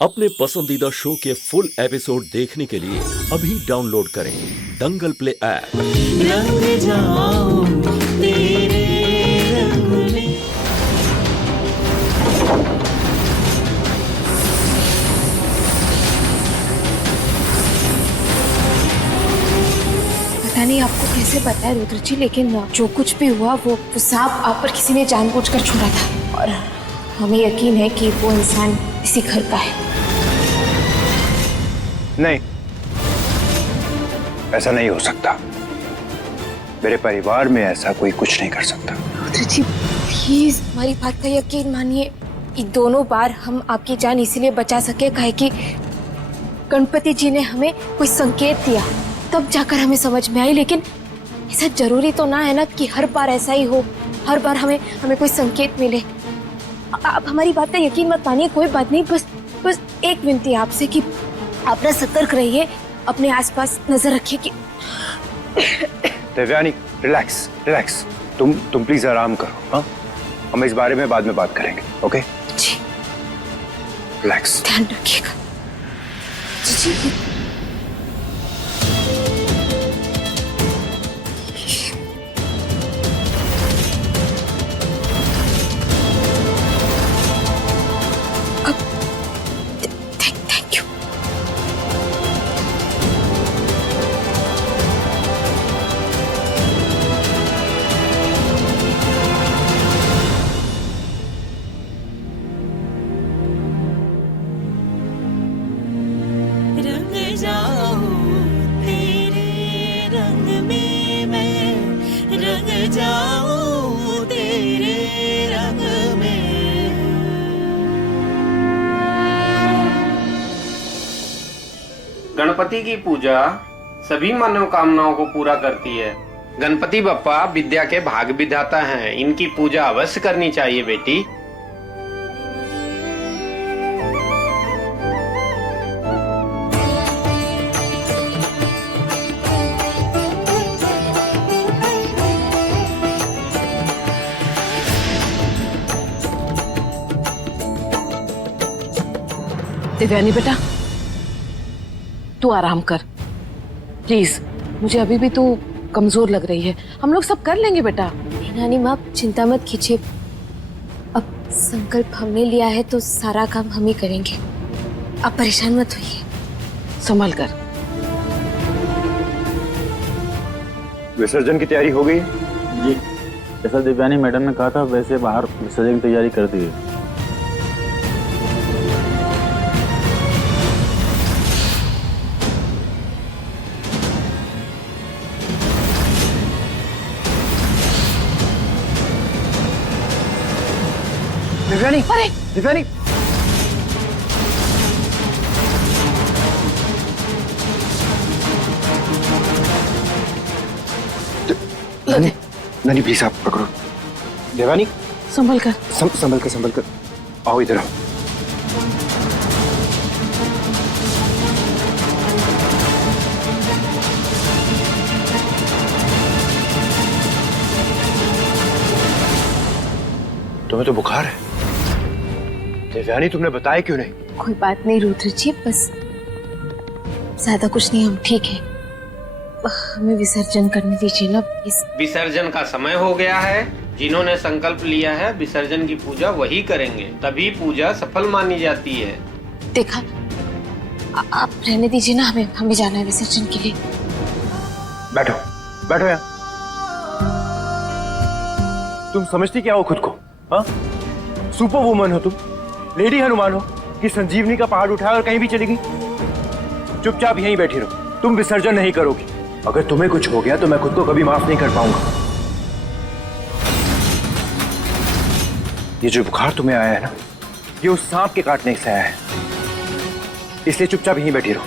अपने पसंदीदा शो के फुल एपिसोड देखने के लिए अभी डाउनलोड करें दंगल प्ले ऐप। रंग जाऊं तेरे रंग में। पता नहीं आपको कैसे पता है रुद्र जी, लेकिन जो कुछ भी हुआ वो सांप आप पर किसी ने जानबूझकर छोड़ा था और हमें यकीन है कि वो इंसान इसी घर का है। नहीं, ऐसा नहीं हो सकता। मेरे परिवार में ऐसा कोई कुछ नहीं कर सकता। रुद्र जी प्लीज हमारी बात का यकीन मानिए। ये दोनों बार हम आपकी जान इसीलिए बचा सके काहे कि गणपति जी ने हमें कोई संकेत दिया, तब जाकर हमें समझ में आई। लेकिन ऐसा जरूरी तो ना है ना कि हर बार ऐसा ही हो, हर बार हमें कोई संकेत मिले। आप हमारी बात का यकीन मत मानिए, कोई बात नहीं, बस एक विनती है आपसे कि आप ना सतर्क रहिए, अपने आसपास नजर रखिए कि देवयानी रिलैक्स। तुम प्लीज आराम करो। हाँ, हम इस बारे में बाद में बात करेंगे। ओके जी, रिलैक्स। ध्यान रखिएगा। जी थैंक यू। रंग जाऊं तेरे रंग में मैं, रंग जाऊं तेरे रंग में। गणपति की पूजा सभी मनोकामनाओं को पूरा करती है। गणपति बप्पा विद्या के भाग विधाता हैं, इनकी पूजा अवश्य करनी चाहिए बेटी। दिव्यानी बेटा, तू आराम कर प्लीज। मुझे अभी भी तू कमजोर लग रही है, हम लोग सब कर लेंगे बेटा। नानी माँ चिंता मत कीजिए, अब संकल्प हमने लिया है तो सारा काम हम ही करेंगे, आप परेशान मत होइए। संभल कर। विसर्जन की तैयारी हो गई? जी, जैसा दिव्यानी मैडम ने कहा था वैसे बाहर विसर्जन की तैयारी कर दी है। दिव्यानी नानी प्लीज आप पकड़ो। देवानी संभल कर। संभल कर आओ इधर आओ। तुम्हें तो बुखार है देवयानी, तुमने बताया क्यों नहीं? कोई बात नहीं रुद्र जी, बस ज्यादा कुछ नहीं, हम ठीक है। हमें विसर्जन करने दीजिए ना प्लीज। विसर्जन का समय हो गया है। जिन्होंने संकल्प लिया है विसर्जन की पूजा वही करेंगे, तभी पूजा सफल मानी जाती है। देखा, आप रहने दीजिए ना, हमें जाना है विसर्जन के लिए। बैठो यहाँ। तुम समझती क्या हो खुद को? हाँ, सुपर वुमन हो तुम, लेडी हनुमान हो कि संजीवनी का पहाड़ उठाया और कहीं भी चली गई। चुपचाप यहीं बैठी रहो, तुम विसर्जन नहीं करोगी। अगर तुम्हें कुछ हो गया तो मैं खुद को कभी माफ नहीं कर पाऊंगा। ये जो बुखार तुम्हें आया है ना, ये उस सांप के काटने से आया है, इसलिए चुपचाप यहीं बैठी रहो।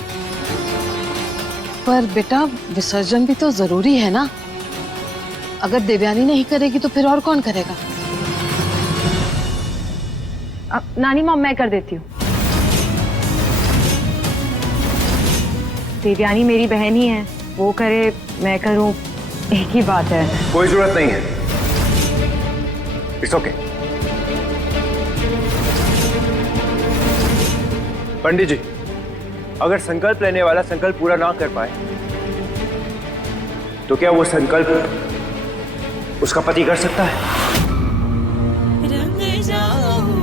पर बेटा विसर्जन भी तो जरूरी है ना, अगर देवयानी नहीं करेगी तो फिर और कौन करेगा? नानी माँ मैं कर देती हूँ। देवयानी मेरी बहन ही है, वो करे मैं करूँ एक ही बात है। कोई जरूरत नहीं है, इट्स ओके। पंडित जी, अगर संकल्प लेने वाला संकल्प पूरा ना कर पाए तो क्या वो संकल्प उसका पति कर सकता है? रंग जाऊं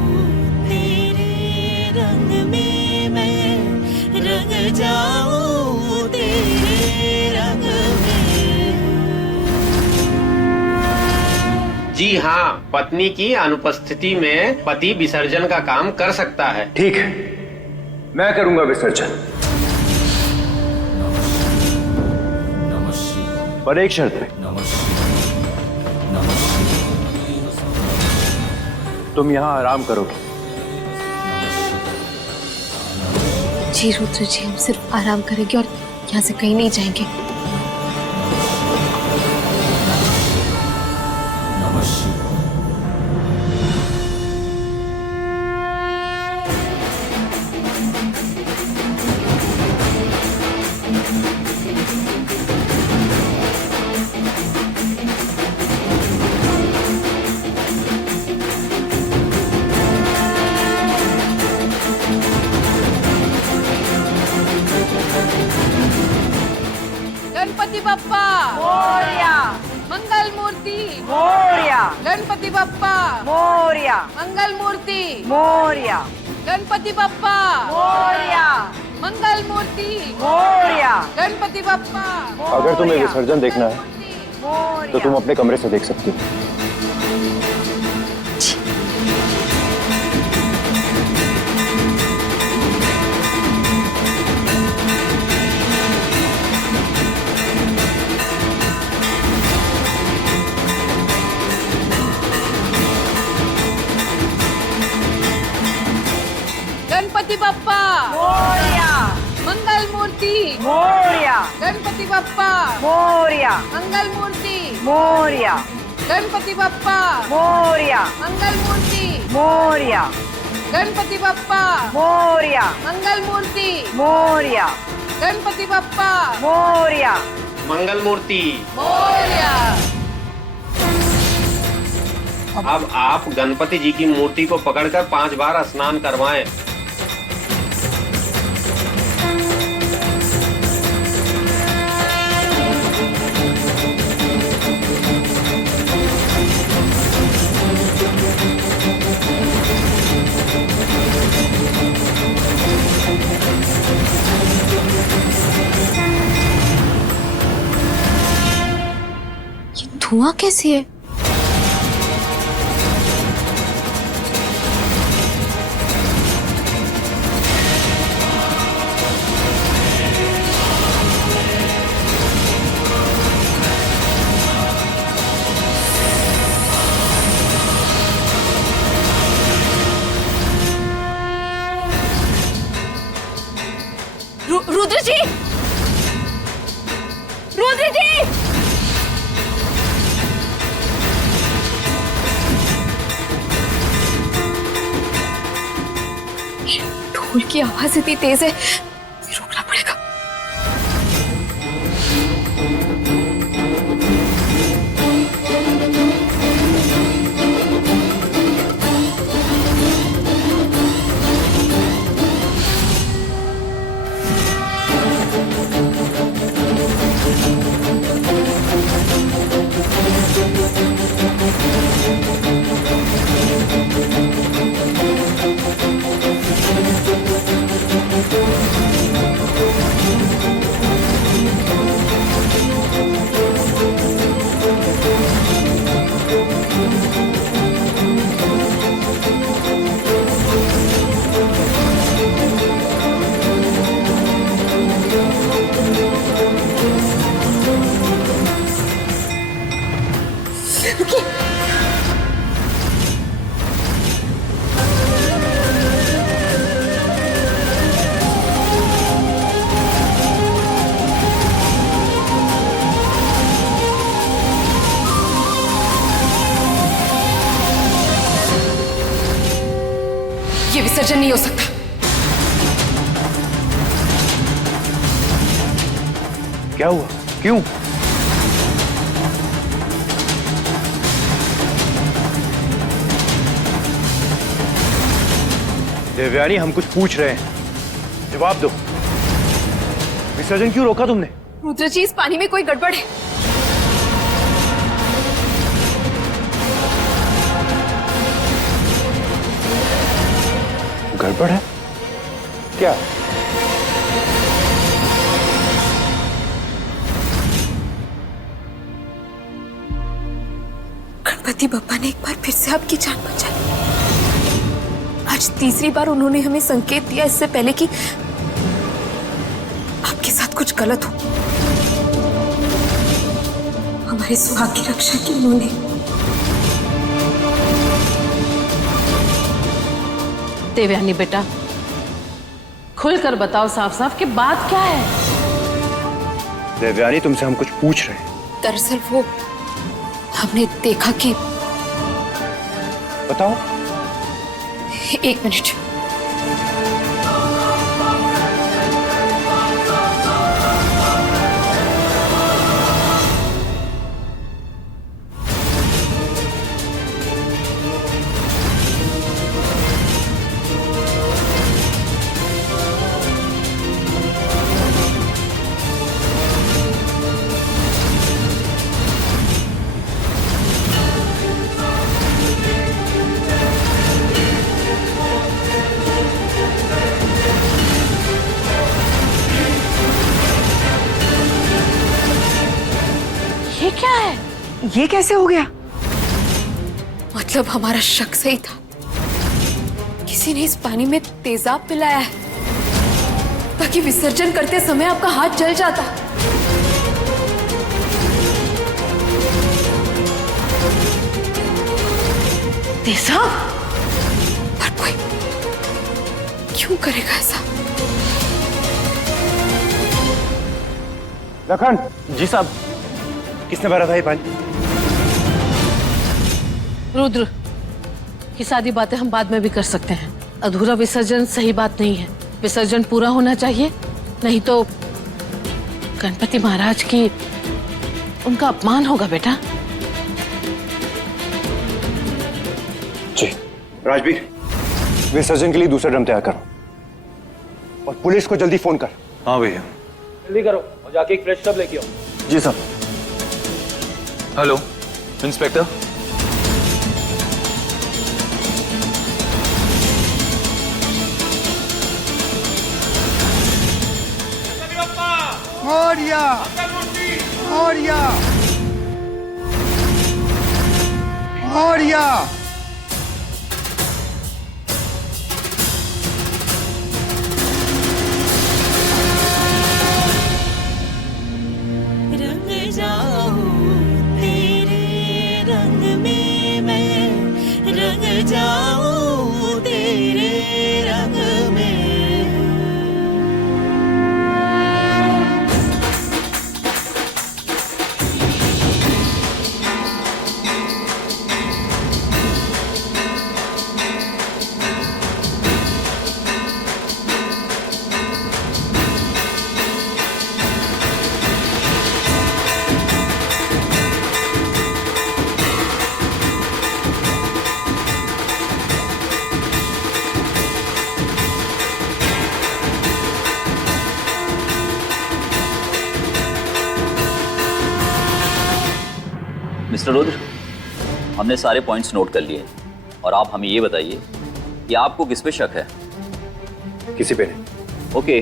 तेरे रंग में मैं, रंग जाऊं तेरे रंग में। जी हाँ, पत्नी की अनुपस्थिति में पति विसर्जन का काम कर सकता है। ठीक है, मैं करूंगा विसर्जन, पर एक शर्त पे। तुम यहां आराम करोगे। जी रुद्र जी, हम सिर्फ आराम करेंगे और यहाँ से कहीं नहीं जाएंगे। गणपति बप्पा मोरया, मंगल मूर्ति मोरया, गणपति बप्पा मोरया, मंगल मूर्ति मोरया, गणपति बप्पा मोरया, मंगल मूर्ति मोरया, गणपति बप्पा अगर तुम्हें विसर्जन देखना है मोरया। तो तुम अपने कमरे से देख सकती हो। गणपति बप्पा मोरया, मंगल मूर्ति मोरया, गणपति बप्पा मोरया, मंगल मूर्ति मोरया, गणपति बप्पा मोरया, मंगल मूर्ति मोरया, गणपति बप्पा मोरया, मंगल मूर्ति मोरया, गणपति बप्पा मोरया। मंगल मूर्ति। मोरया। अब आप गणपति जी की मूर्ति को पकड़कर 5 बार स्नान करवाएं। ये धुआं कैसे है? रुद्र जी, रुद्र जी, ढोल की आवाज इतनी तेज है, रुकना पड़ेगा। ये विसर्जन नहीं हो सकता। क्या हुआ? क्यों? देवयानी, हम कुछ पूछ रहे हैं, जवाब दो, विसर्जन क्यों रोका तुमने? रुद्र जी, इस पानी में कोई गड़बड़ है। गड़बड़ है? क्या? गणपति बप्पा ने एक बार फिर से आपकी जान बचाई। आज तीसरी बार उन्होंने हमें संकेत दिया इससे पहले कि आपके साथ कुछ गलत हो। हमारे सुहाग की रक्षा की उन्होंने। देवयानी बेटा, खुलकर बताओ साफ साफ कि बात क्या है। देवयानी, तुमसे हम कुछ पूछ रहे हैं। दरअसल वो हमने देखा कि। बताओ। एक मिनट। ये क्या है? ये कैसे हो गया? मतलब हमारा शक सही था। किसी ने इस पानी में तेजाब मिलाया है ताकि विसर्जन करते समय आपका हाथ जल जाता। तेजाब? पर कोई क्यों करेगा ऐसा? लखन। जी साहब। किसने भरा था ये पानी? रुद्र, ये सारी बातें हम बाद में भी कर सकते हैं। अधूरा विसर्जन सही बात नहीं है। विसर्जन पूरा होना चाहिए, नहीं तो गणपति महाराज की उनका अपमान होगा बेटा। जी। राजवीर, विसर्जन के लिए दूसरा ड्रम तैयार करो और पुलिस को जल्दी फोन कर। हाँ भैया। जल्दी करो और जाके एक फ्रेश टब लेके आओ। जी साहब। Hello inspector. मौर्या मौर्या मौर्या। रंग जाऊं तेरे रंग में मैं, रंग जाऊं तेरे रंग में। मिस्टर रुद्र, हमने सारे पॉइंट्स नोट कर लिए और आप हमें ये बताइए कि आपको किस पे शक है? किसी पे नहीं। ओके,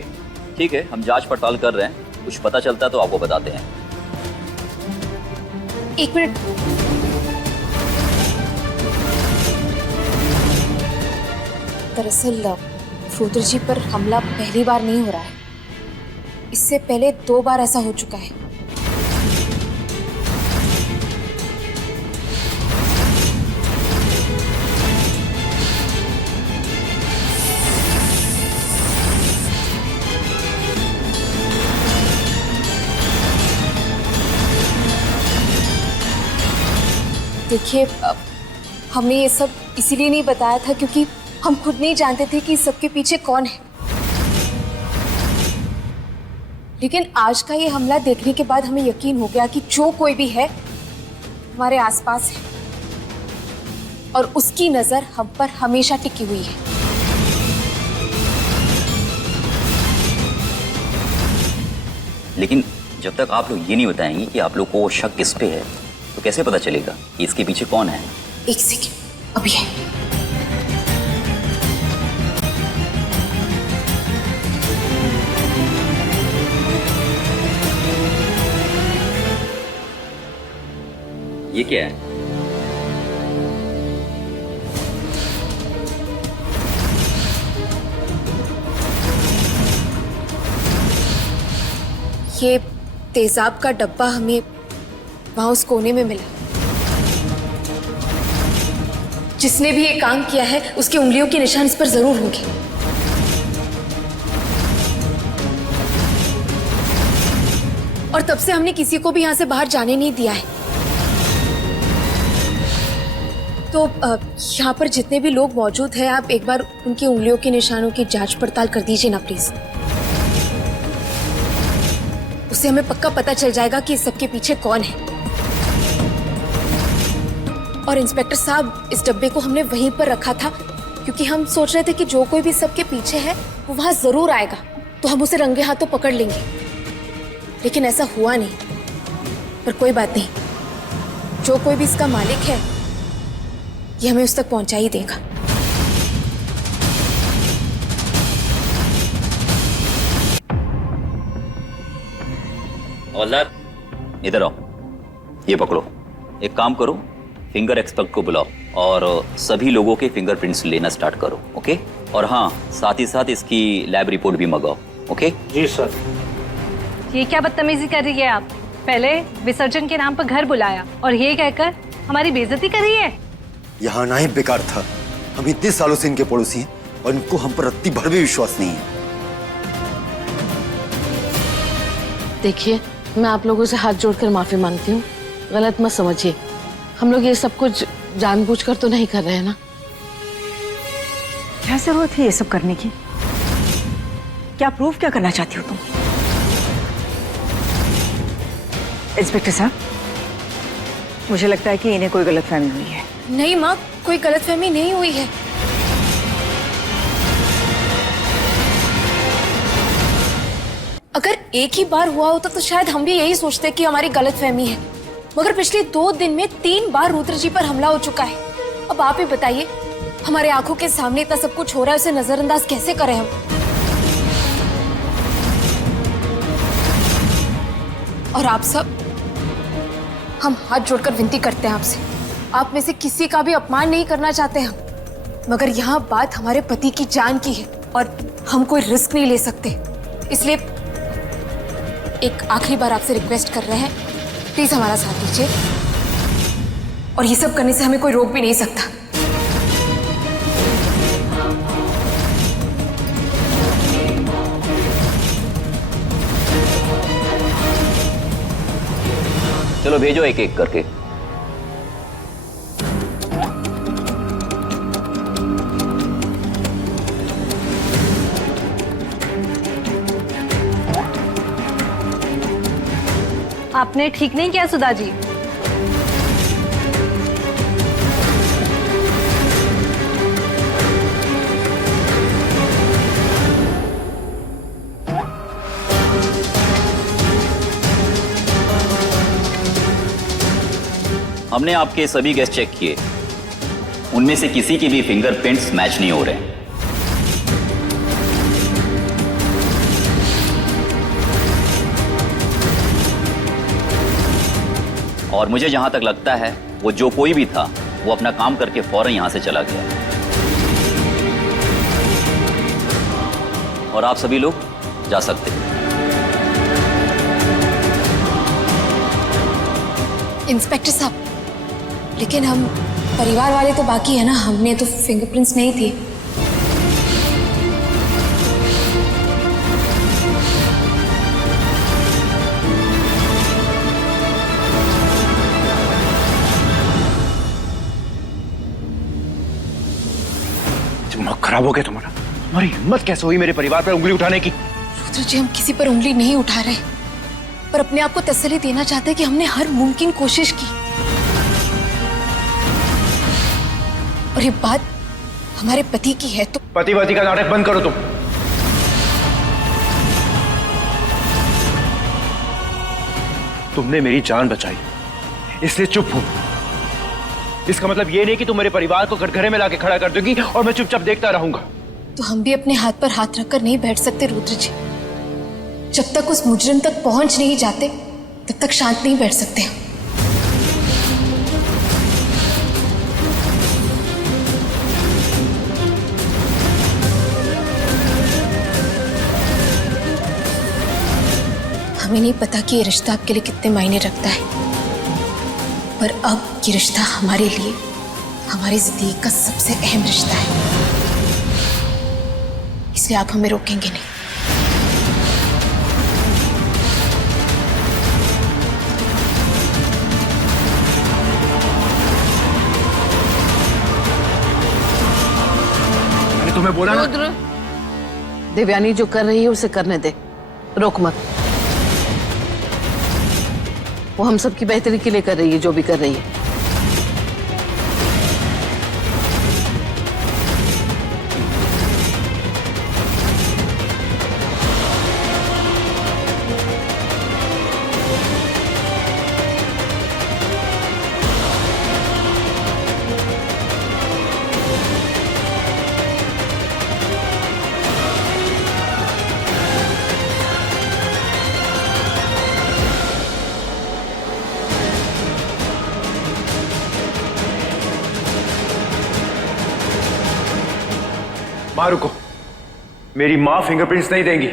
ठीक है, हम जांच पड़ताल कर रहे हैं। कुछ पता चलता है तो आपको बताते हैं। एक मिनट। दरअसल रुद्र जी पर हमला पहली बार नहीं हो रहा है। इससे पहले 2 बार ऐसा हो चुका है। देखिए, हमने ये सब इसीलिए नहीं बताया था क्योंकि हम खुद नहीं जानते थे कि इस सब के पीछे कौन है। लेकिन आज का ये हमला देखने के बाद हमें यकीन हो गया कि जो कोई भी है हमारे आसपास है और उसकी नजर हम पर हमेशा टिकी हुई है। लेकिन जब तक आप लोग ये नहीं बताएंगे कि आप लोग को शक किस पे है, तो कैसे पता चलेगा कि इसके पीछे कौन है? एक सेकेंड, अभी है। ये क्या है? ये तेजाब का डब्बा हमें वहां उस कोने में मिला। जिसने भी ये काम किया है उसकी उंगलियों के निशान इस पर जरूर होंगे। और तब से हमने किसी को भी यहां से बाहर जाने नहीं दिया है। तो यहाँ पर जितने भी लोग मौजूद हैं, आप एक बार उनकी उंगलियों के निशानों की जांच पड़ताल कर दीजिए ना प्लीज। उससे हमें पक्का पता चल जाएगा कि इस सबके पीछे कौन है। और इंस्पेक्टर साहब, इस डब्बे को हमने वहीं पर रखा था क्योंकि हम सोच रहे थे कि जो कोई भी सबके पीछे है वो वहां जरूर आएगा, तो हम उसे रंगे हाथों पकड़ लेंगे। लेकिन ऐसा हुआ नहीं। पर कोई बात नहीं, जो कोई भी इसका मालिक है ये हमें उस तक पहुंचा ही देगा। हवलदार, इधर आओ, ये पकड़ो। एक काम करो, फिंगर एक्सपर्ट को बुलाओ और सभी लोगों के फिंगरप्रिंट्स लेना स्टार्ट करो, ओके? और हाँ, साथ ही साथ इसकी लैब रिपोर्ट भी मंगाओ, ओके? जी सर। ये क्या बदतमीजी कर रही है आप? पहले विसर्जन के नाम पर घर बुलाया और ये कहकर हमारी बेइज्जती कर रही है। यहाँ आना ही बेकार था। हम इतने सालों से इनके पड़ोसी हैं और इनको हम पर रत्ती भर भी विश्वास नहीं है। देखिए, मैं आप लोगों से हाथ जोड़कर माफी मांगती हूँ। गलत मत समझिए, हम लोग ये सब कुछ जानबूझकर तो नहीं कर रहे हैं ना। क्या जरूरत है ये सब करने की? क्या प्रूफ क्या करना चाहती हो तुम? इंस्पेक्टर साहब, मुझे लगता है कि इन्हें कोई गलतफहमी हुई है। नहीं माँ, कोई गलतफहमी नहीं हुई है। अगर एक ही बार हुआ होता तो शायद हम भी यही सोचते कि हमारी गलतफहमी है। मगर पिछले 2 दिन में 3 बार रुद्र जी पर हमला हो चुका है। अब आप ही बताइए, हमारे आंखों के सामने इतना सब कुछ हो रहा है, उसे नजरअंदाज कैसे करें हम? और आप सब, हम हाथ जोड़कर विनती करते हैं आपसे, आप में से किसी का भी अपमान नहीं करना चाहते हम, मगर यहाँ बात हमारे पति की जान की है और हम कोई रिस्क नहीं ले सकते। इसलिए एक आखिरी बार आपसे रिक्वेस्ट कर रहे हैं, प्लीज हमारा साथ दीजिए। और ये सब करने से हमें कोई रोक भी नहीं सकता। चलो भेजो एक एक करके। आपने ठीक नहीं किया सुधा जी। हमने आपके सभी गेस्ट चेक किए, उनमें से किसी के भी फिंगरप्रिंट्स मैच नहीं हो रहे हैं। और मुझे जहां तक लगता है वो जो कोई भी था वो अपना काम करके फौरन यहां से चला गया। और आप सभी लोग जा सकते हैं। इंस्पेक्टर साहब, लेकिन हम परिवार वाले तो बाकी है ना, हमने तो फिंगरप्रिंट्स नहीं थे। दिमाग खराब हो गया तुम्हारा? तुम्हारी हिम्मत कैसे हुई मेरे परिवार पर उंगली उठाने की? रुद्र जी, हम किसी पर उंगली नहीं उठा रहे, पर अपने आप को तसल्ली देना चाहते हैं कि हमने हर मुमकिन कोशिश की। और ये बात हमारे पति की है तो पतिवती का नाटक बंद करो तुम। तुमने मेरी जान बचाई, इसलिए चुप हूं। इसका मतलब ये नहीं कि तुम मेरे परिवार को कटघरे में लाके खड़ा कर दोगी और मैं चुपचाप देखता रहूंगा। तो हम भी अपने हाथ पर हाथ रखकर नहीं बैठ सकते रुद्र जी। जब तक उस मुजरिम तक पहुंच नहीं जाते तब तक शांत नहीं बैठ सकते हम। हमें नहीं पता कि ये रिश्ता आपके लिए कितने मायने रखता है, पर अब ये रिश्ता हमारे लिए हमारी जिंदगी का सबसे अहम रिश्ता है, इसलिए आप हमें रोकेंगे नहीं। मैंने तुम्हें बोला ना। रुद्र, देवयानी जो कर रही है उसे करने दे, रोक मत। वो हम सबकी बेहतरी के लिए कर रही है जो भी कर रही है। मां रुको, मेरी मां फिंगरप्रिंट्स नहीं देंगी।